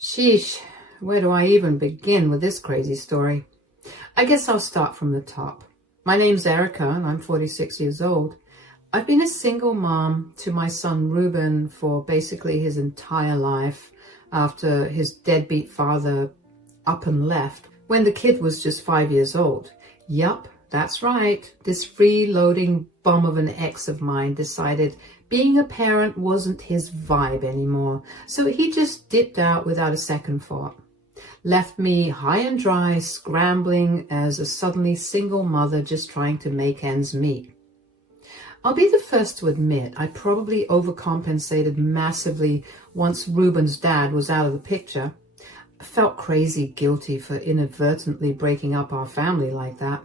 Sheesh, where do I even begin with this crazy story? I guess I'll start from the top. My name's Erica and I'm 46 years old. I've been a single mom to my son Ruben for basically his entire life after his deadbeat father up and left when the kid was just 5 years old. Yup, that's right. This freeloading bum of an ex of mine decided being a parent wasn't his vibe anymore, so he just dipped out without a second thought. Left me high and dry, scrambling as a suddenly single mother just trying to make ends meet. I'll be the first to admit I probably overcompensated massively once Ruben's dad was out of the picture. I felt crazy guilty for inadvertently breaking up our family like that,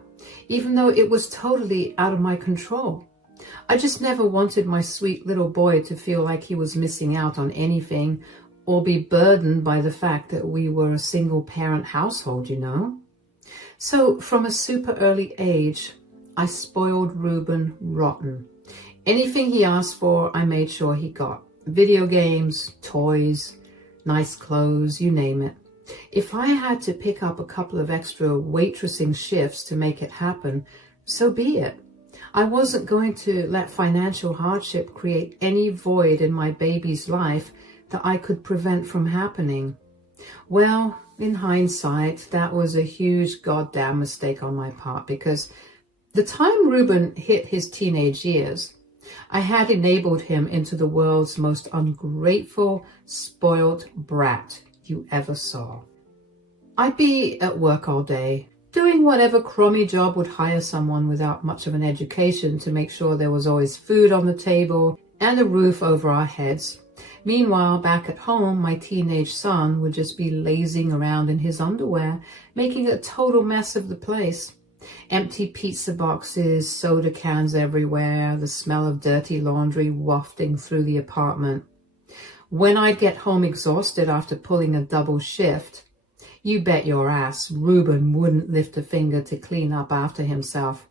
even though it was totally out of my control. I just never wanted my sweet little boy to feel like he was missing out on anything or be burdened by the fact that we were a single parent household, you know. So from a super early age, I spoiled Ruben rotten. Anything he asked for, I made sure he got. Video games, toys, nice clothes, you name it. If I had to pick up a couple of extra waitressing shifts to make it happen, so be it. I wasn't going to let financial hardship create any void in my baby's life that I could prevent from happening. Well, in hindsight, that was a huge goddamn mistake on my part, because the time Ruben hit his teenage years, I had enabled him into the world's most ungrateful, spoiled brat you ever saw. I'd be at work all day, doing whatever crummy job would hire someone without much of an education to make sure there was always food on the table and a roof over our heads. Meanwhile, back at home, my teenage son would just be lazing around in his underwear, making a total mess of the place. Empty pizza boxes, soda cans everywhere, the smell of dirty laundry wafting through the apartment. When I'd get home exhausted after pulling a double shift, you bet your ass Ruben wouldn't lift a finger to clean up after himself.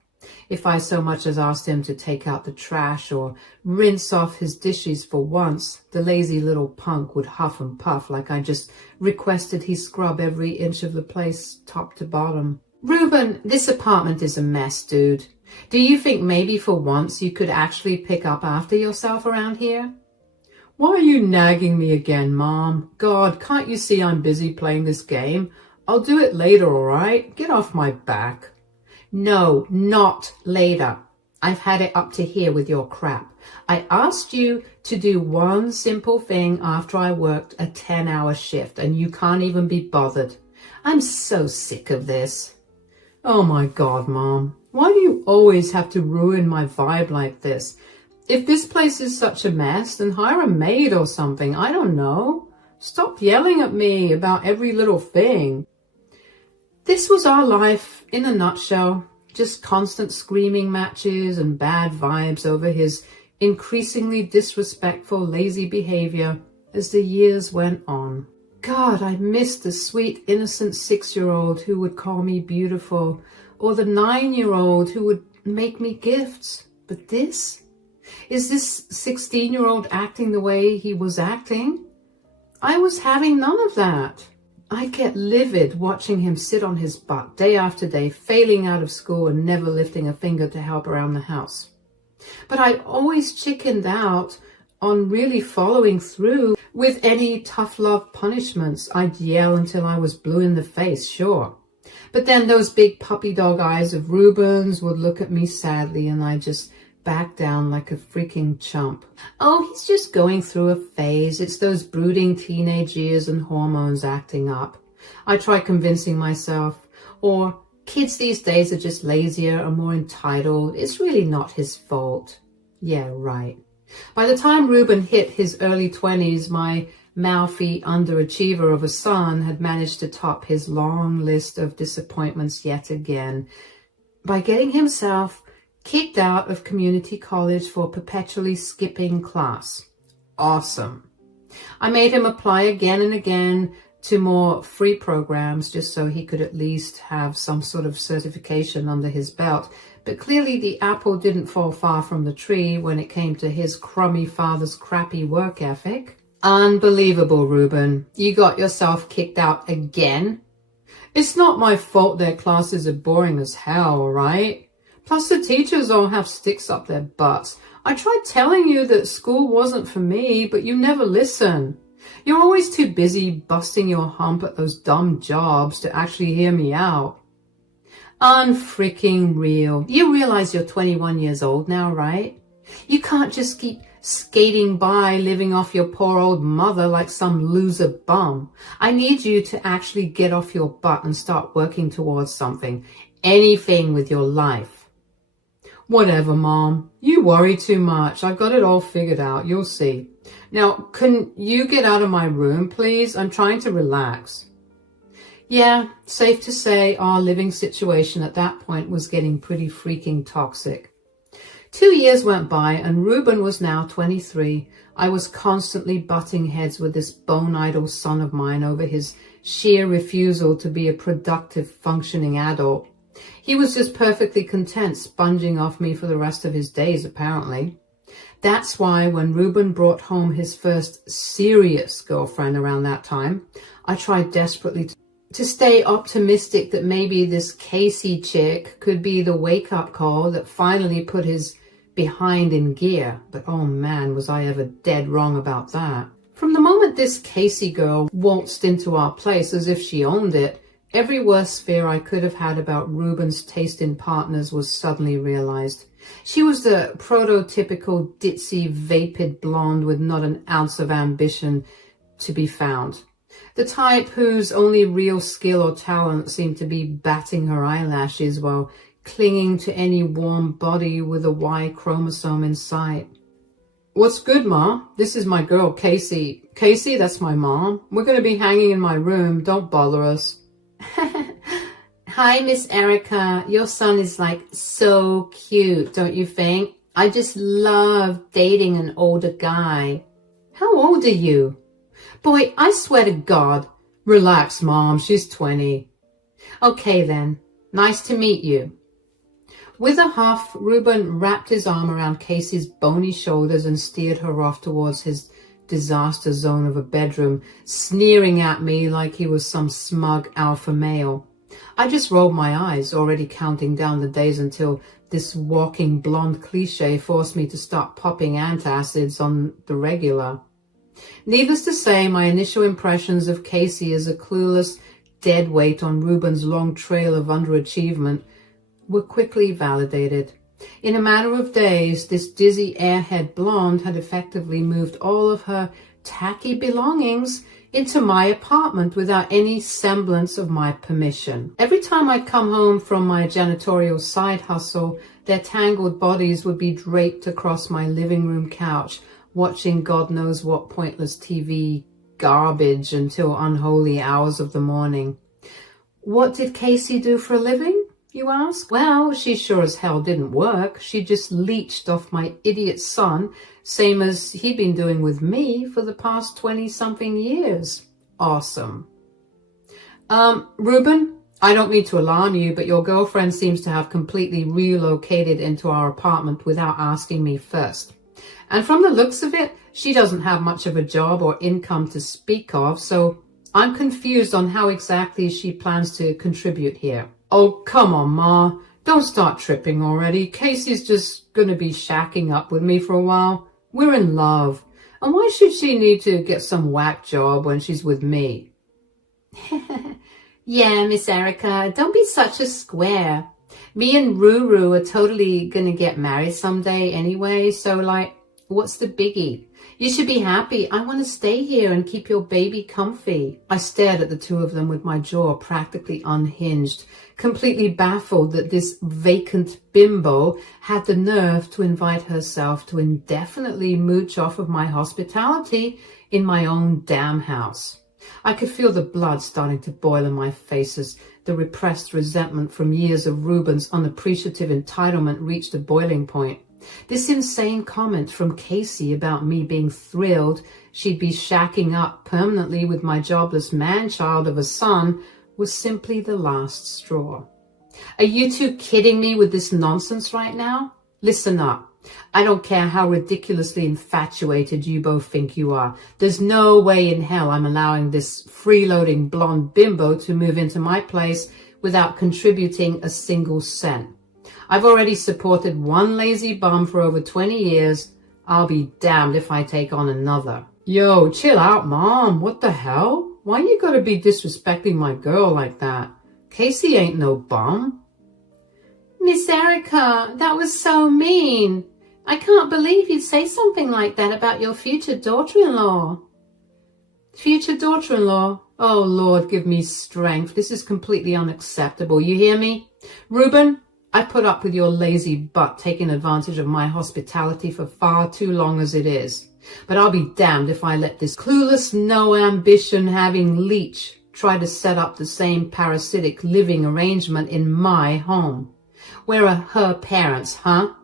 If I so much as asked him to take out the trash or rinse off his dishes for once, the lazy little punk would huff and puff like I just requested he scrub every inch of the place top to bottom. Ruben, this apartment is a mess, dude. Do you think maybe for once you could actually pick up after yourself around here? Why are you nagging me again, Mom? God, can't you see I'm busy playing this game? I'll do it later, all right? Get off my back. No, not later. I've had it up to here with your crap. I asked you to do one simple thing after I worked a 10-hour shift, and you can't even be bothered. I'm so sick of this. Oh my God, Mom. Why do you always have to ruin my vibe like this? If this place is such a mess, then hire a maid or something. I don't know. Stop yelling at me about every little thing. This was our life in a nutshell. Just constant screaming matches and bad vibes over his increasingly disrespectful, lazy behavior as the years went on. God, I missed the sweet, innocent 6-year-old who would call me beautiful, or the 9-year-old who would make me gifts. But this? Is this 16-year-old acting the way he was acting? I was having none of that. I'd get livid watching him sit on his butt day after day, failing out of school and never lifting a finger to help around the house. But I always chickened out on really following through with any tough love punishments. I'd yell until I was blue in the face, sure. But then those big puppy dog eyes of Ruben's would look at me sadly and I'd just back down like a freaking chump. Oh, he's just going through a phase. It's those brooding teenage years and hormones acting up. I try convincing myself. Or kids these days are just lazier and more entitled. It's really not his fault. Yeah, right. By the time Ruben hit his early 20s, my mouthy underachiever of a son had managed to top his long list of disappointments yet again by getting himself kicked out of community college for perpetually skipping class. Awesome. I made him apply again and again to more free programs just so he could at least have some sort of certification under his belt. But clearly the apple didn't fall far from the tree when it came to his crummy father's crappy work ethic. Unbelievable, Ruben. You got yourself kicked out again? It's not my fault their classes are boring as hell, right? Plus the teachers all have sticks up their butts. I tried telling you that school wasn't for me, but you never listen. You're always too busy busting your hump at those dumb jobs to actually hear me out. Unfreaking real. You realize you're 21 years old now, right? You can't just keep skating by living off your poor old mother like some loser bum. I need you to actually get off your butt and start working towards something. Anything with your life. Whatever, Mom. You worry too much. I've got it all figured out. You'll see. Now, can you get out of my room, please? I'm trying to relax. Yeah, safe to say our living situation at that point was getting pretty freaking toxic. 2 years went by and Ruben was now 23. I was constantly butting heads with this bone-idle son of mine over his sheer refusal to be a productive, functioning adult. He was just perfectly content sponging off me for the rest of his days, apparently. That's why when Ruben brought home his first serious girlfriend around that time, I tried desperately to stay optimistic that maybe this Casey chick could be the wake-up call that finally put his behind in gear. But oh man, was I ever dead wrong about that. From the moment this Casey girl waltzed into our place as if she owned it, every worst fear I could have had about Ruben's taste in partners was suddenly realized. She was the prototypical ditzy, vapid blonde with not an ounce of ambition to be found. The type whose only real skill or talent seemed to be batting her eyelashes while clinging to any warm body with a Y chromosome in sight. What's good, Ma? This is my girl, Casey. Casey, that's my mom. We're going to be hanging in my room. Don't bother us. Hi, Miss Erica. Your son is like so cute, don't you think? I just love dating an older guy. How old are you? Boy, I swear to God. Relax, Mom. She's 20. Okay, then. Nice to meet you. With a huff, Ruben wrapped his arm around Casey's bony shoulders and steered her off towards his disaster zone of a bedroom, sneering at me like he was some smug alpha male. I just rolled my eyes, already counting down the days until this walking blonde cliche forced me to start popping antacids on the regular. Needless to say, my initial impressions of Casey as a clueless dead weight on Ruben's long trail of underachievement were quickly validated. In a matter of days, this dizzy airhead blonde had effectively moved all of her tacky belongings into my apartment without any semblance of my permission. Every time I'd come home from my janitorial side hustle, their tangled bodies would be draped across my living room couch, watching God knows what pointless TV garbage until unholy hours of the morning. What did Casey do for a living, you ask? Well, she sure as hell didn't work. She just leeched off my idiot son, same as he'd been doing with me for the past 20-something years. Awesome. Ruben, I don't mean to alarm you, but your girlfriend seems to have completely relocated into our apartment without asking me first. And from the looks of it, she doesn't have much of a job or income to speak of, so I'm confused on how exactly she plans to contribute here. Oh, come on, Ma. Don't start tripping already. Casey's just gonna be shacking up with me for a while. We're in love. And why should she need to get some whack job when she's with me? Yeah, Miss Erica, don't be such a square. Me and Ruru are totally gonna get married someday anyway, so like, what's the biggie? You should be happy. I want to stay here and keep your baby comfy. I stared at the two of them with my jaw practically unhinged, completely baffled that this vacant bimbo had the nerve to invite herself to indefinitely mooch off of my hospitality in my own damn house. I could feel the blood starting to boil in my face as the repressed resentment from years of Ruben's unappreciative entitlement reached a boiling point. This insane comment from Casey about me being thrilled she'd be shacking up permanently with my jobless man-child of a son was simply the last straw. Are you two kidding me with this nonsense right now? Listen up. I don't care how ridiculously infatuated you both think you are. There's no way in hell I'm allowing this freeloading blonde bimbo to move into my place without contributing a single cent. I've already supported one lazy bum for over 20 years. I'll be damned if I take on another. Yo, chill out, Mom. What the hell? Why you gotta be disrespecting my girl like that? Casey ain't no bum. Miss Erica, that was so mean. I can't believe you'd say something like that about your future daughter-in-law. Future daughter-in-law? Oh, Lord, give me strength. This is completely unacceptable. You hear me? Reuben, I put up with your lazy butt taking advantage of my hospitality for far too long as it is. But I'll be damned if I let this clueless, no ambition having leech try to set up the same parasitic living arrangement in my home. Where are her parents, huh?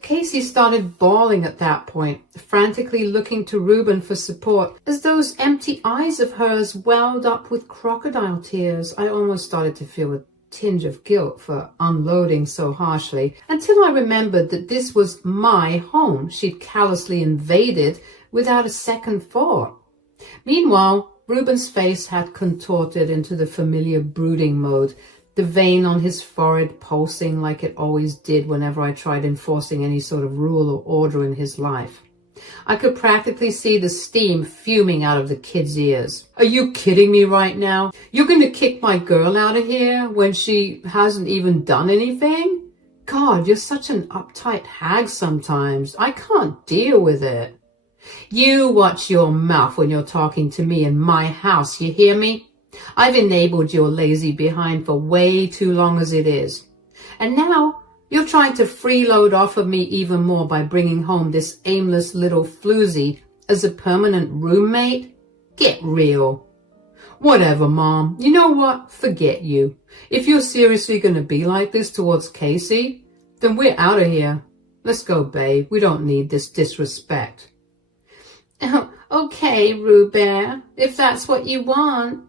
Casey started bawling at that point, frantically looking to Reuben for support, as those empty eyes of hers welled up with crocodile tears. I almost started to feel a tinge of guilt for unloading so harshly, until I remembered that this was my home she'd callously invaded without a second thought. Meanwhile, Reuben's face had contorted into the familiar brooding mode, the vein on his forehead pulsing like it always did whenever I tried enforcing any sort of rule or order in his life. I could practically see the steam fuming out of the kid's ears. Are you kidding me right now? You're going to kick my girl out of here when she hasn't even done anything? God, you're such an uptight hag sometimes. I can't deal with it. You watch your mouth when you're talking to me in my house, you hear me? I've enabled your lazy behind for way too long as it is. And now you're trying to freeload off of me even more by bringing home this aimless little floozy as a permanent roommate? Get real. Whatever, Mom. You know what? Forget you. If you're seriously going to be like this towards Casey, then we're out of here. Let's go, babe. We don't need this disrespect. Okay, Reuben, if that's what you want.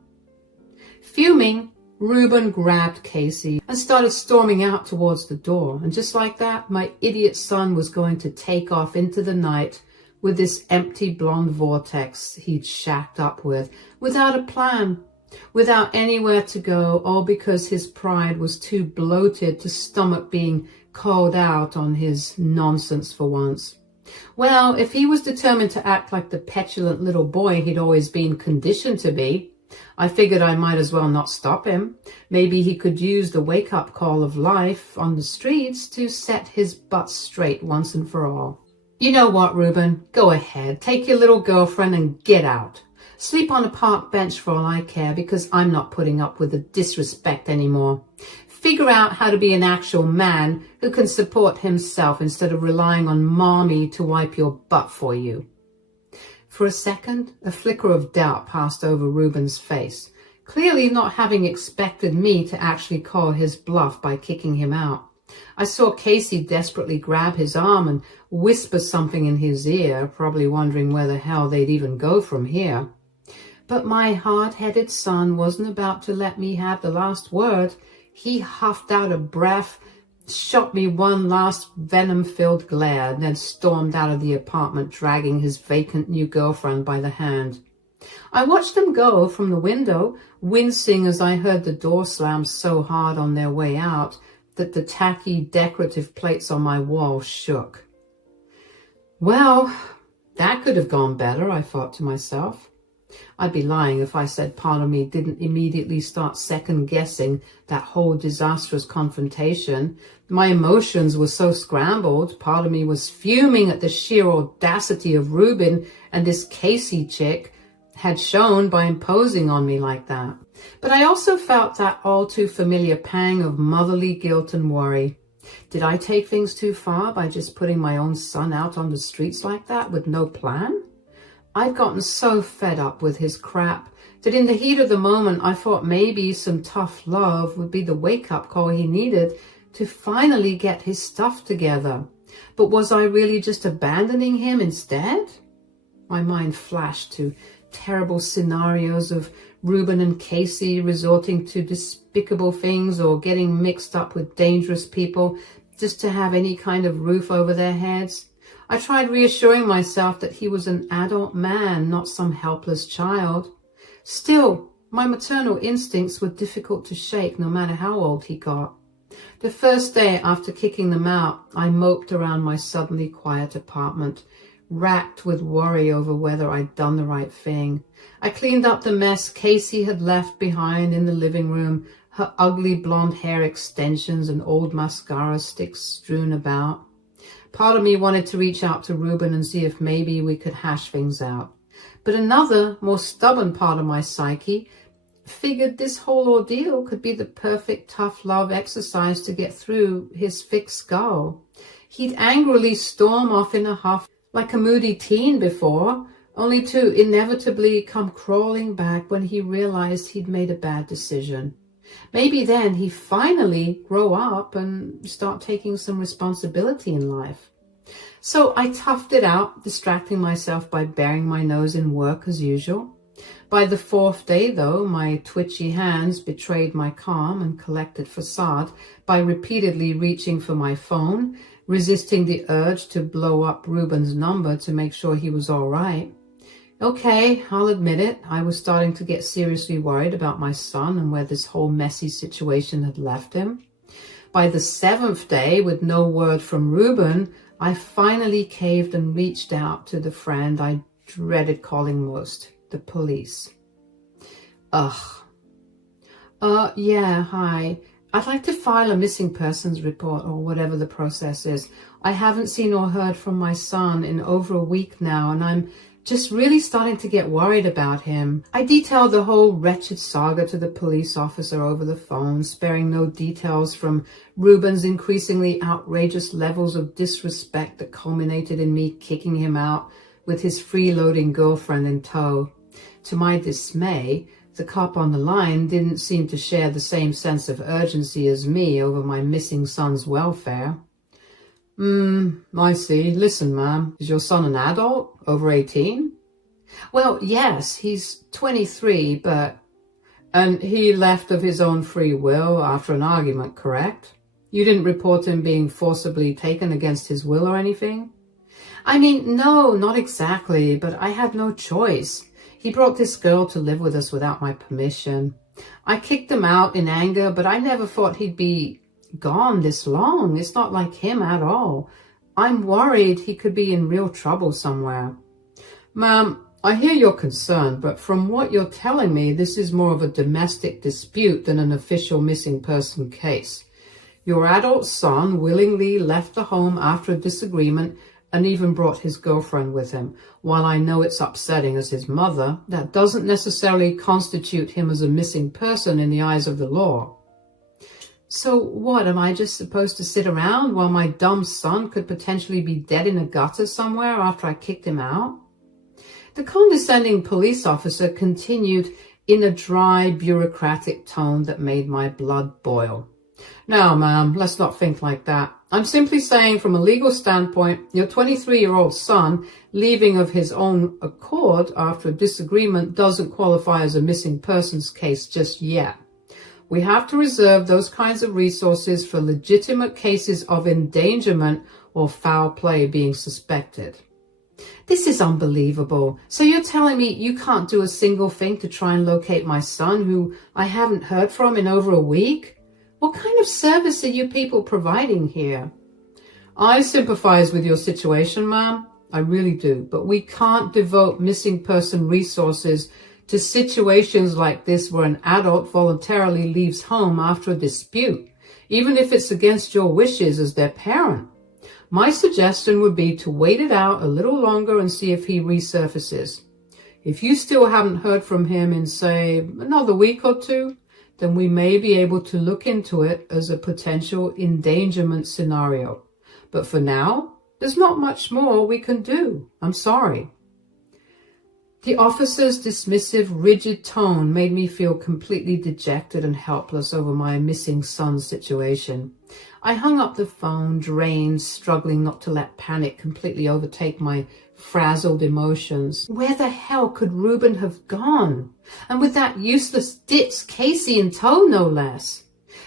Fuming, Reuben grabbed Casey and started storming out towards the door. And just like that, my idiot son was going to take off into the night with this empty blonde vortex he'd shacked up with, without a plan, without anywhere to go, all because his pride was too bloated to stomach being called out on his nonsense for once. Well, if he was determined to act like the petulant little boy he'd always been conditioned to be, I figured I might as well not stop him. Maybe he could use the wake-up call of life on the streets to set his butt straight once and for all. You know what, Reuben? Go ahead. Take your little girlfriend and get out. Sleep on a park bench for all I care, because I'm not putting up with the disrespect anymore. Figure out how to be an actual man who can support himself instead of relying on Mommy to wipe your butt for you. For a second, a flicker of doubt passed over Reuben's face, clearly not having expected me to actually call his bluff by kicking him out. I saw Casey desperately grab his arm and whisper something in his ear, probably wondering where the hell they'd even go from here. But my hard-headed son wasn't about to let me have the last word. He huffed out a breath, shot me one last venom-filled glare, then stormed out of the apartment, dragging his vacant new girlfriend by the hand. I watched them go from the window, wincing as I heard the door slam so hard on their way out that the tacky decorative plates on my wall shook. Well, that could have gone better, I thought to myself. I'd be lying if I said part of me didn't immediately start second-guessing that whole disastrous confrontation. My emotions were so scrambled. Part of me was fuming at the sheer audacity of Reuben and this Casey chick had shown by imposing on me like that. But I also felt that all too familiar pang of motherly guilt and worry. Did I take things too far by just putting my own son out on the streets like that with no plan? I'd gotten so fed up with his crap that in the heat of the moment I thought maybe some tough love would be the wake-up call he needed to finally get his stuff together. But was I really just abandoning him instead? My mind flashed to terrible scenarios of Reuben and Casey resorting to despicable things or getting mixed up with dangerous people, just to have any kind of roof over their heads. I tried reassuring myself that he was an adult man, not some helpless child. Still, my maternal instincts were difficult to shake no matter how old he got. The first day after kicking them out, I moped around my suddenly quiet apartment, racked with worry over whether I'd done the right thing. I cleaned up the mess Casey had left behind in the living room, her ugly blonde hair extensions and old mascara sticks strewn about. Part of me wanted to reach out to Ruben and see if maybe we could hash things out. But another, more stubborn part of my psyche figured this whole ordeal could be the perfect tough love exercise to get through his thick skull. He'd angrily storm off in a huff like a moody teen before, only to inevitably come crawling back when he realized he'd made a bad decision. Maybe then he'd finally grow up and start taking some responsibility in life. So I toughed it out, distracting myself by burying my nose in work as usual. By the fourth day, though, my twitchy hands betrayed my calm and collected facade by repeatedly reaching for my phone, resisting the urge to blow up Ruben's number to make sure he was all right. Okay, I'll admit it, I was starting to get seriously worried about my son and where this whole messy situation had left him. By the seventh day, with no word from Ruben, I finally caved and reached out to the friend I dreaded calling most, the police. Yeah, hi. I'd like to file a missing persons report or whatever the process is. I haven't seen or heard from my son in over a week now, and I'm just really starting to get worried about him. I detailed the whole wretched saga to the police officer over the phone, sparing no details from Ruben's increasingly outrageous levels of disrespect that culminated in me kicking him out with his freeloading girlfriend in tow. To my dismay, the cop on the line didn't seem to share the same sense of urgency as me over my missing son's welfare. I see. Listen, ma'am, is your son an adult, over 18? Well, yes, he's 23, and he left of his own free will after an argument, correct? You didn't report him being forcibly taken against his will or anything? I mean, no, not exactly, but I had no choice. He brought this girl to live with us without my permission. I kicked him out in anger, but I never thought he'd be gone this long. It's not like him at all. I'm worried he could be in real trouble somewhere. Ma'am, I hear your concern, but from what you're telling me, this is more of a domestic dispute than an official missing person case. Your adult son willingly left the home after a disagreement and even brought his girlfriend with him. While I know it's upsetting as his mother, that doesn't necessarily constitute him as a missing person in the eyes of the law. So what, am I just supposed to sit around while my dumb son could potentially be dead in a gutter somewhere after I kicked him out? The condescending police officer continued in a dry, bureaucratic tone that made my blood boil. Now, ma'am, let's not think like that. I'm simply saying from a legal standpoint, your 23-year-old son leaving of his own accord after a disagreement doesn't qualify as a missing persons case just yet. We have to reserve those kinds of resources for legitimate cases of endangerment or foul play being suspected. This is unbelievable. So you're telling me you can't do a single thing to try and locate my son, who I haven't heard from in over a week? What kind of service are you people providing here? I sympathize with your situation, ma'am. I really do. But we can't devote missing person resources to situations like this where an adult voluntarily leaves home after a dispute, even if it's against your wishes as their parent. My suggestion would be to wait it out a little longer and see if he resurfaces. If you still haven't heard from him in, say, another week or two, then we may be able to look into it as a potential endangerment scenario. But for now, there's not much more we can do. I'm sorry. The officer's dismissive, rigid tone made me feel completely dejected and helpless over my missing son's situation. I hung up the phone, drained, struggling not to let panic completely overtake my frazzled emotions. Where the hell could Ruben have gone? And with that useless ditz Casey in tow, no less.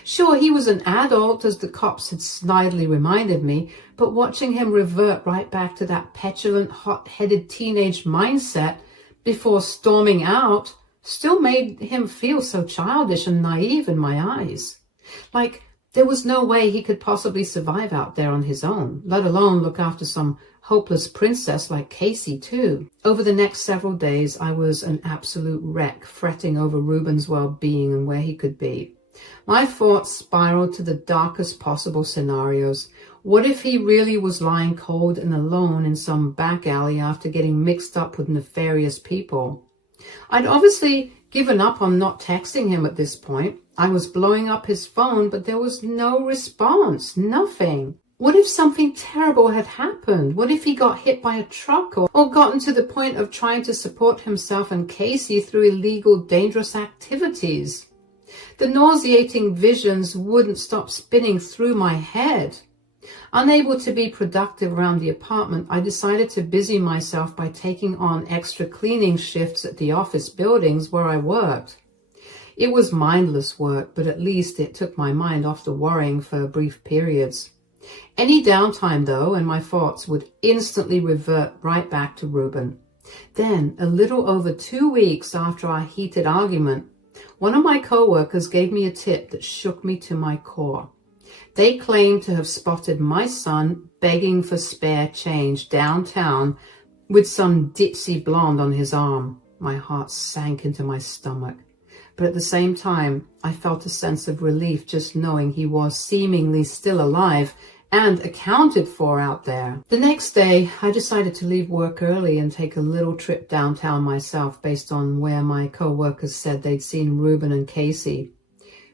Sure, he was an adult, as the cops had snidely reminded me, but watching him revert right back to that petulant, hot-headed teenage mindset before storming out still made him feel so childish and naive in my eyes. Like, there was no way he could possibly survive out there on his own, let alone look after some hopeless princess like Casey too. Over the next several days, I was an absolute wreck, fretting over Ruben's well-being and where he could be. My thoughts spiraled to the darkest possible scenarios. What if he really was lying cold and alone in some back alley after getting mixed up with nefarious people? I'd obviously given up on not texting him at this point. I was blowing up his phone, but there was no response, nothing. What if something terrible had happened? What if he got hit by a truck or gotten to the point of trying to support himself and Casey through illegal, dangerous activities? The nauseating visions wouldn't stop spinning through my head. Unable to be productive around the apartment, I decided to busy myself by taking on extra cleaning shifts at the office buildings where I worked. It was mindless work, but at least it took my mind off the worrying for brief periods. Any downtime, though, and my thoughts would instantly revert right back to Ruben. Then, a little over 2 weeks after our heated argument, one of my co-workers gave me a tip that shook me to my core. They claimed to have spotted my son begging for spare change downtown with some ditzy blonde on his arm. My heart sank into my stomach. But at the same time, I felt a sense of relief just knowing he was seemingly still alive and accounted for out there. The next day, I decided to leave work early and take a little trip downtown myself based on where my co-workers said they'd seen Ruben and Casey.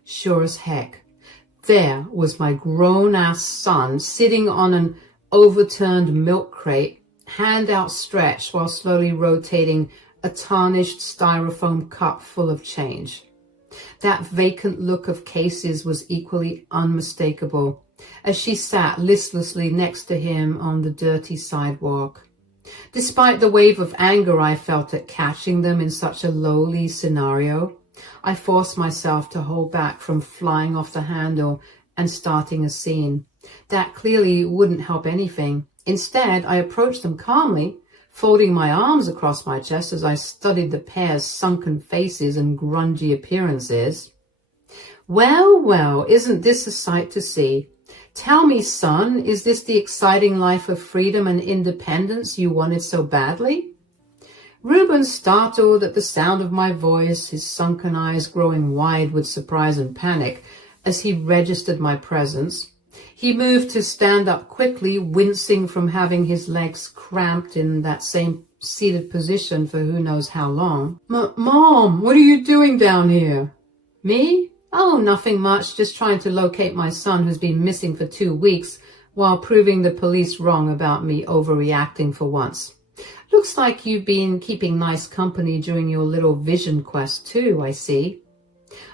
Sure as heck, there was my grown-ass son sitting on an overturned milk crate, hand outstretched while slowly rotating a tarnished styrofoam cup full of change. That vacant look of Casey's was equally unmistakable as she sat listlessly next to him on the dirty sidewalk. Despite the wave of anger I felt at catching them in such a lowly scenario, I forced myself to hold back from flying off the handle and starting a scene. That clearly wouldn't help anything. Instead, I approached them calmly, folding my arms across my chest as I studied the pair's sunken faces and grungy appearances. Well, well, isn't this a sight to see? Tell me, son, is this the exciting life of freedom and independence you wanted so badly? Ruben startled at the sound of my voice, his sunken eyes growing wide with surprise and panic as he registered my presence. He moved to stand up quickly, wincing from having his legs cramped in that same seated position for who knows how long. Mom, what are you doing down here? Me? Oh, nothing much, just trying to locate my son who's been missing for 2 weeks while proving the police wrong about me overreacting for once. Looks like you've been keeping nice company during your little vision quest too, I see.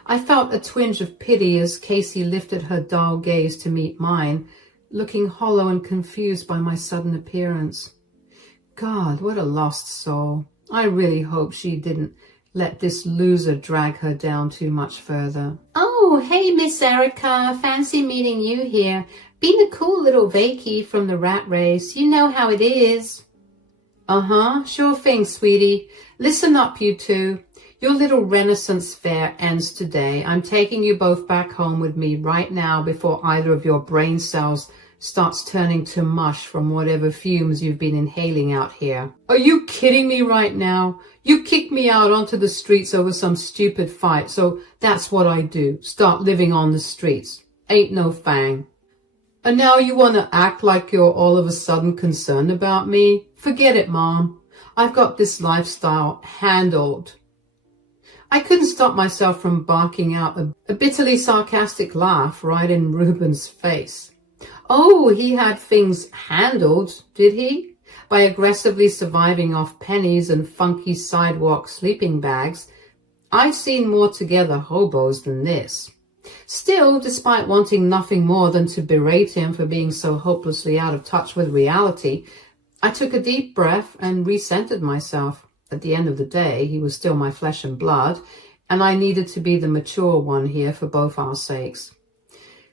I felt a twinge of pity as Casey lifted her dull gaze to meet mine, looking hollow and confused by my sudden appearance. God, what a lost soul. I really hope she didn't let this loser drag her down too much further. Oh, hey, Miss Erica. Fancy meeting you here. Been a cool little vacay from the rat race. You know how it is. Uh-huh, sure thing, sweetie. Listen up, you two. Your little Renaissance fair ends today. I'm taking you both back home with me right now before either of your brain cells starts turning to mush from whatever fumes you've been inhaling out here. Are you kidding me right now? You kicked me out onto the streets over some stupid fight, so that's what I do. Start living on the streets. Ain't no fang. And now you want to act like you're all of a sudden concerned about me? Forget it, Mom. I've got this lifestyle handled. I couldn't stop myself from barking out a bitterly sarcastic laugh right in Ruben's face. Oh, he had things handled, did he? By aggressively surviving off pennies and funky sidewalk sleeping bags. I've seen more together hobos than this. Still, despite wanting nothing more than to berate him for being so hopelessly out of touch with reality, I took a deep breath and recentered myself. At the end of the day, he was still my flesh and blood, and I needed to be the mature one here for both our sakes.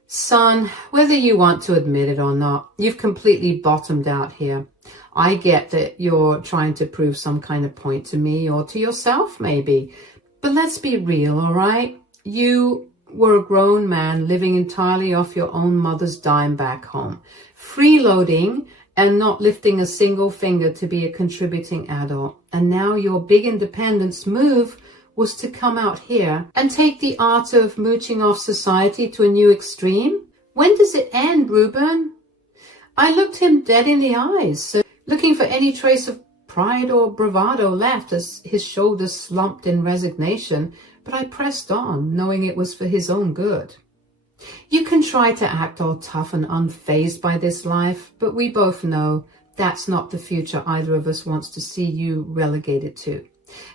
Son, whether you want to admit it or not, you've completely bottomed out here. I get that you're trying to prove some kind of point to me or to yourself maybe. But let's be real, all right? You were a grown man living entirely off your own mother's dime back home, freeloading and not lifting a single finger to be a contributing adult. And now your big independence move was to come out here and take the art of mooching off society to a new extreme? When does it end, Reuben? I looked him dead in the eyes, looking for any trace of pride or bravado left as his shoulders slumped in resignation, but I pressed on, knowing it was for his own good. You can try to act all tough and unfazed by this life, but we both know that's not the future either of us wants to see you relegated to.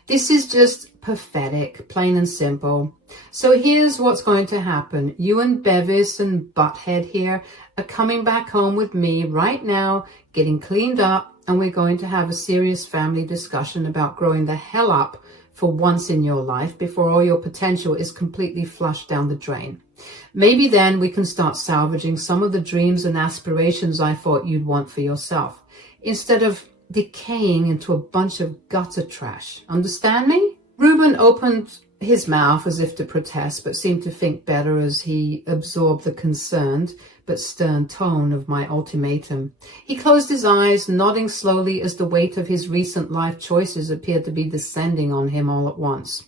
This is just pathetic, plain and simple. So here's what's going to happen. You and Bevis and Butthead here are coming back home with me right now, getting cleaned up, and we're going to have a serious family discussion about growing the hell up for once in your life before all your potential is completely flushed down the drain. Maybe then we can start salvaging some of the dreams and aspirations I thought you'd want for yourself, instead of decaying into a bunch of gutter trash. Understand me? Reuben opened his mouth as if to protest, but seemed to think better as he absorbed the concerned but stern tone of my ultimatum. He closed his eyes, nodding slowly as the weight of his recent life choices appeared to be descending on him all at once.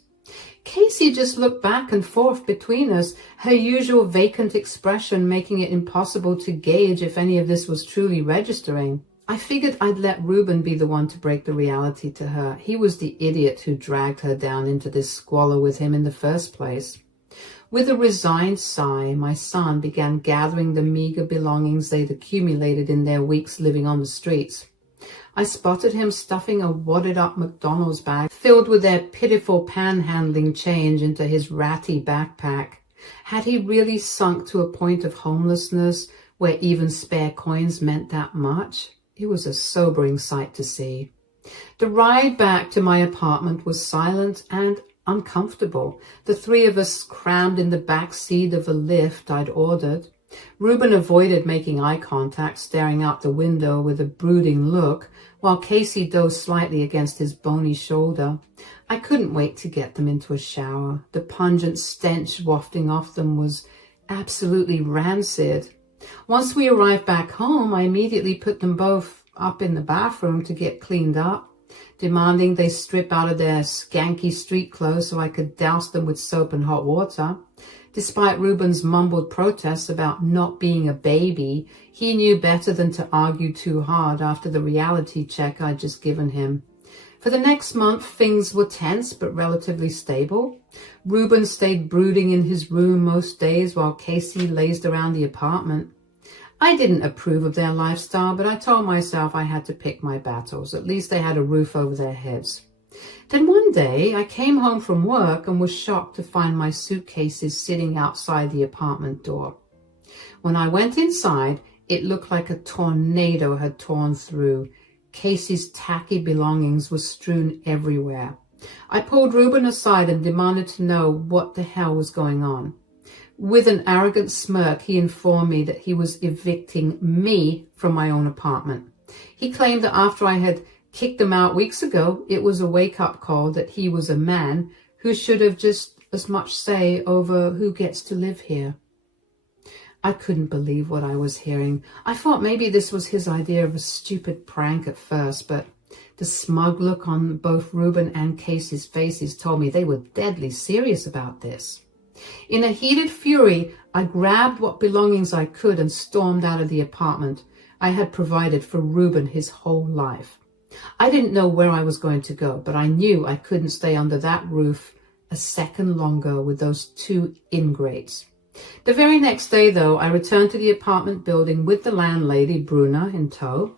Casey just looked back and forth between us, her usual vacant expression making it impossible to gauge if any of this was truly registering. I figured I'd let Reuben be the one to break the reality to her. He was the idiot who dragged her down into this squalor with him in the first place. With a resigned sigh, my son began gathering the meager belongings they'd accumulated in their weeks living on the streets. I spotted him stuffing a wadded-up McDonald's bag filled with their pitiful panhandling change into his ratty backpack. Had he really sunk to a point of homelessness where even spare coins meant that much? It was a sobering sight to see. The ride back to my apartment was silent and uncomfortable. The three of us crammed in the back seat of a Lyft I'd ordered. Reuben avoided making eye contact, staring out the window with a brooding look, while Casey dozed slightly against his bony shoulder. I couldn't wait to get them into a shower. The pungent stench wafting off them was absolutely rancid. Once we arrived back home, I immediately put them both up in the bathroom to get cleaned up, demanding they strip out of their skanky street clothes so I could douse them with soap and hot water. Despite Reuben's mumbled protests about not being a baby, he knew better than to argue too hard after the reality check I'd just given him. For the next month, things were tense but relatively stable. Reuben stayed brooding in his room most days while Casey lazed around the apartment. I didn't approve of their lifestyle, but I told myself I had to pick my battles. At least they had a roof over their heads. Then one day, I came home from work and was shocked to find my suitcases sitting outside the apartment door. When I went inside, it looked like a tornado had torn through. Casey's tacky belongings were strewn everywhere. I pulled Reuben aside and demanded to know what the hell was going on. With an arrogant smirk, he informed me that he was evicting me from my own apartment. He claimed that after I had kicked him out weeks ago, it was a wake-up call that he was a man who should have just as much say over who gets to live here. I couldn't believe what I was hearing. I thought maybe this was his idea of a stupid prank at first, but the smug look on both Reuben and Casey's faces told me they were deadly serious about this. In a heated fury, I grabbed what belongings I could and stormed out of the apartment I had provided for Reuben his whole life. I didn't know where I was going to go, but I knew I couldn't stay under that roof a second longer with those two ingrates. The very next day, though, I returned to the apartment building with the landlady, Bruna, in tow.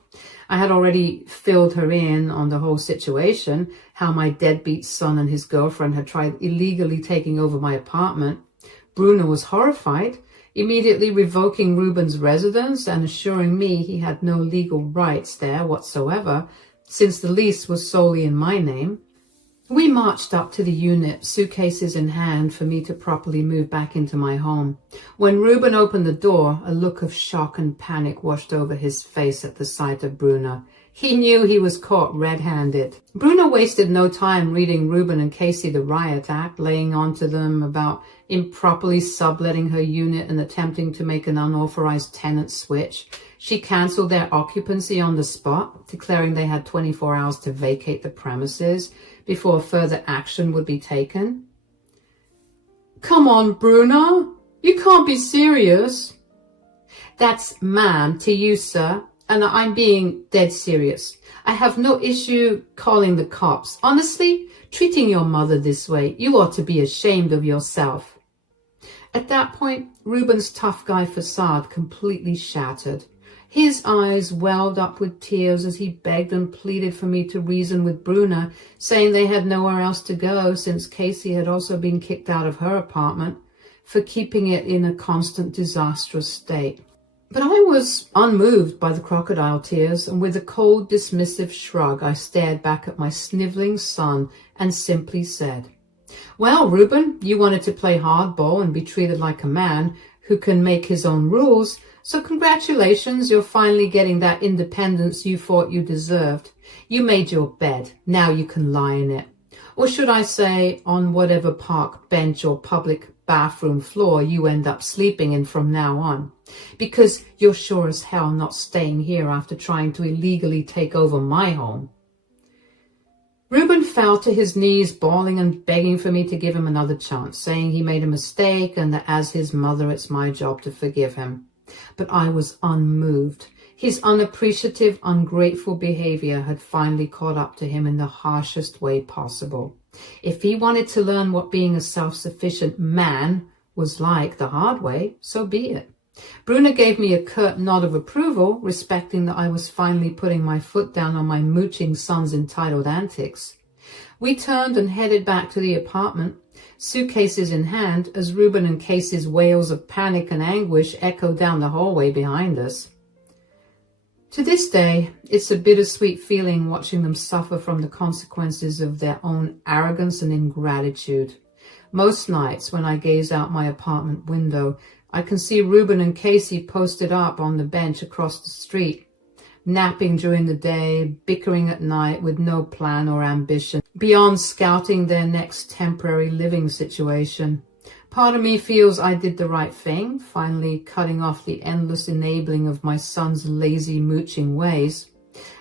I had already filled her in on the whole situation, how my deadbeat son and his girlfriend had tried illegally taking over my apartment. Bruna was horrified, immediately revoking Reuben's residence and assuring me he had no legal rights there whatsoever, since the lease was solely in my name. We marched up to the unit, suitcases in hand, for me to properly move back into my home. When Reuben opened the door, a look of shock and panic washed over his face at the sight of Bruna. He knew he was caught red-handed. Bruna wasted no time reading Reuben and Casey the riot act, laying on to them about improperly subletting her unit and attempting to make an unauthorized tenant switch. She cancelled their occupancy on the spot, declaring they had 24 hours to vacate the premises before further action would be taken. Come on, Bruna. You can't be serious. That's ma'am to you, sir, and I'm being dead serious. I have no issue calling the cops. Honestly, treating your mother this way, you ought to be ashamed of yourself. At that point, Reuben's tough guy facade completely shattered. His eyes welled up with tears as he begged and pleaded for me to reason with Bruna, saying they had nowhere else to go since Casey had also been kicked out of her apartment for keeping it in a constant disastrous state. But I was unmoved by the crocodile tears, and with a cold, dismissive shrug, I stared back at my sniveling son and simply said, "Well, Reuben, you wanted to play hardball and be treated like a man who can make his own rules, so congratulations, you're finally getting that independence you thought you deserved. You made your bed, now you can lie in it. Or should I say, on whatever park bench or public bathroom floor you end up sleeping in from now on. Because you're sure as hell not staying here after trying to illegally take over my home." Reuben fell to his knees, bawling and begging for me to give him another chance, saying he made a mistake and that as his mother it's my job to forgive him. But I was unmoved. His unappreciative, ungrateful behavior had finally caught up to him in the harshest way possible. If he wanted to learn what being a self-sufficient man was like the hard way, so be it. Bruna gave me a curt nod of approval, respecting that I was finally putting my foot down on my mooching son's entitled antics. We turned and headed back to the apartment, suitcases in hand, as Reuben and Casey's wails of panic and anguish echoed down the hallway behind us. To this day, it's a bittersweet feeling watching them suffer from the consequences of their own arrogance and ingratitude. Most nights when I gaze out my apartment window, I can see Reuben and Casey posted up on the bench across the street, napping during the day, bickering at night with no plan or ambition beyond scouting their next temporary living situation. Part of me feels I did the right thing, finally cutting off the endless enabling of my son's lazy mooching ways.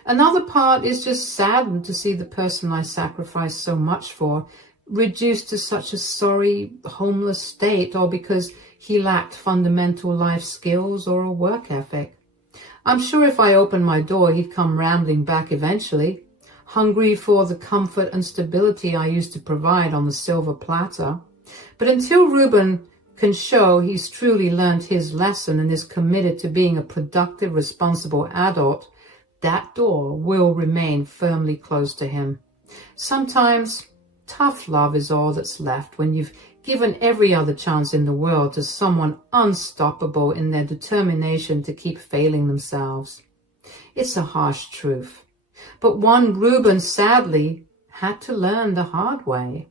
Another part is just saddened to see the person I sacrificed so much for reduced to such a sorry, homeless state, all because he lacked fundamental life skills or a work ethic. I'm sure if I opened my door, he'd come rambling back eventually, hungry for the comfort and stability I used to provide on the silver platter. But until Reuben can show he's truly learned his lesson and is committed to being a productive, responsible adult, that door will remain firmly closed to him. Sometimes tough love is all that's left when you've given every other chance in the world to someone unstoppable in their determination to keep failing themselves. It's a harsh truth, but one Reuben sadly had to learn the hard way.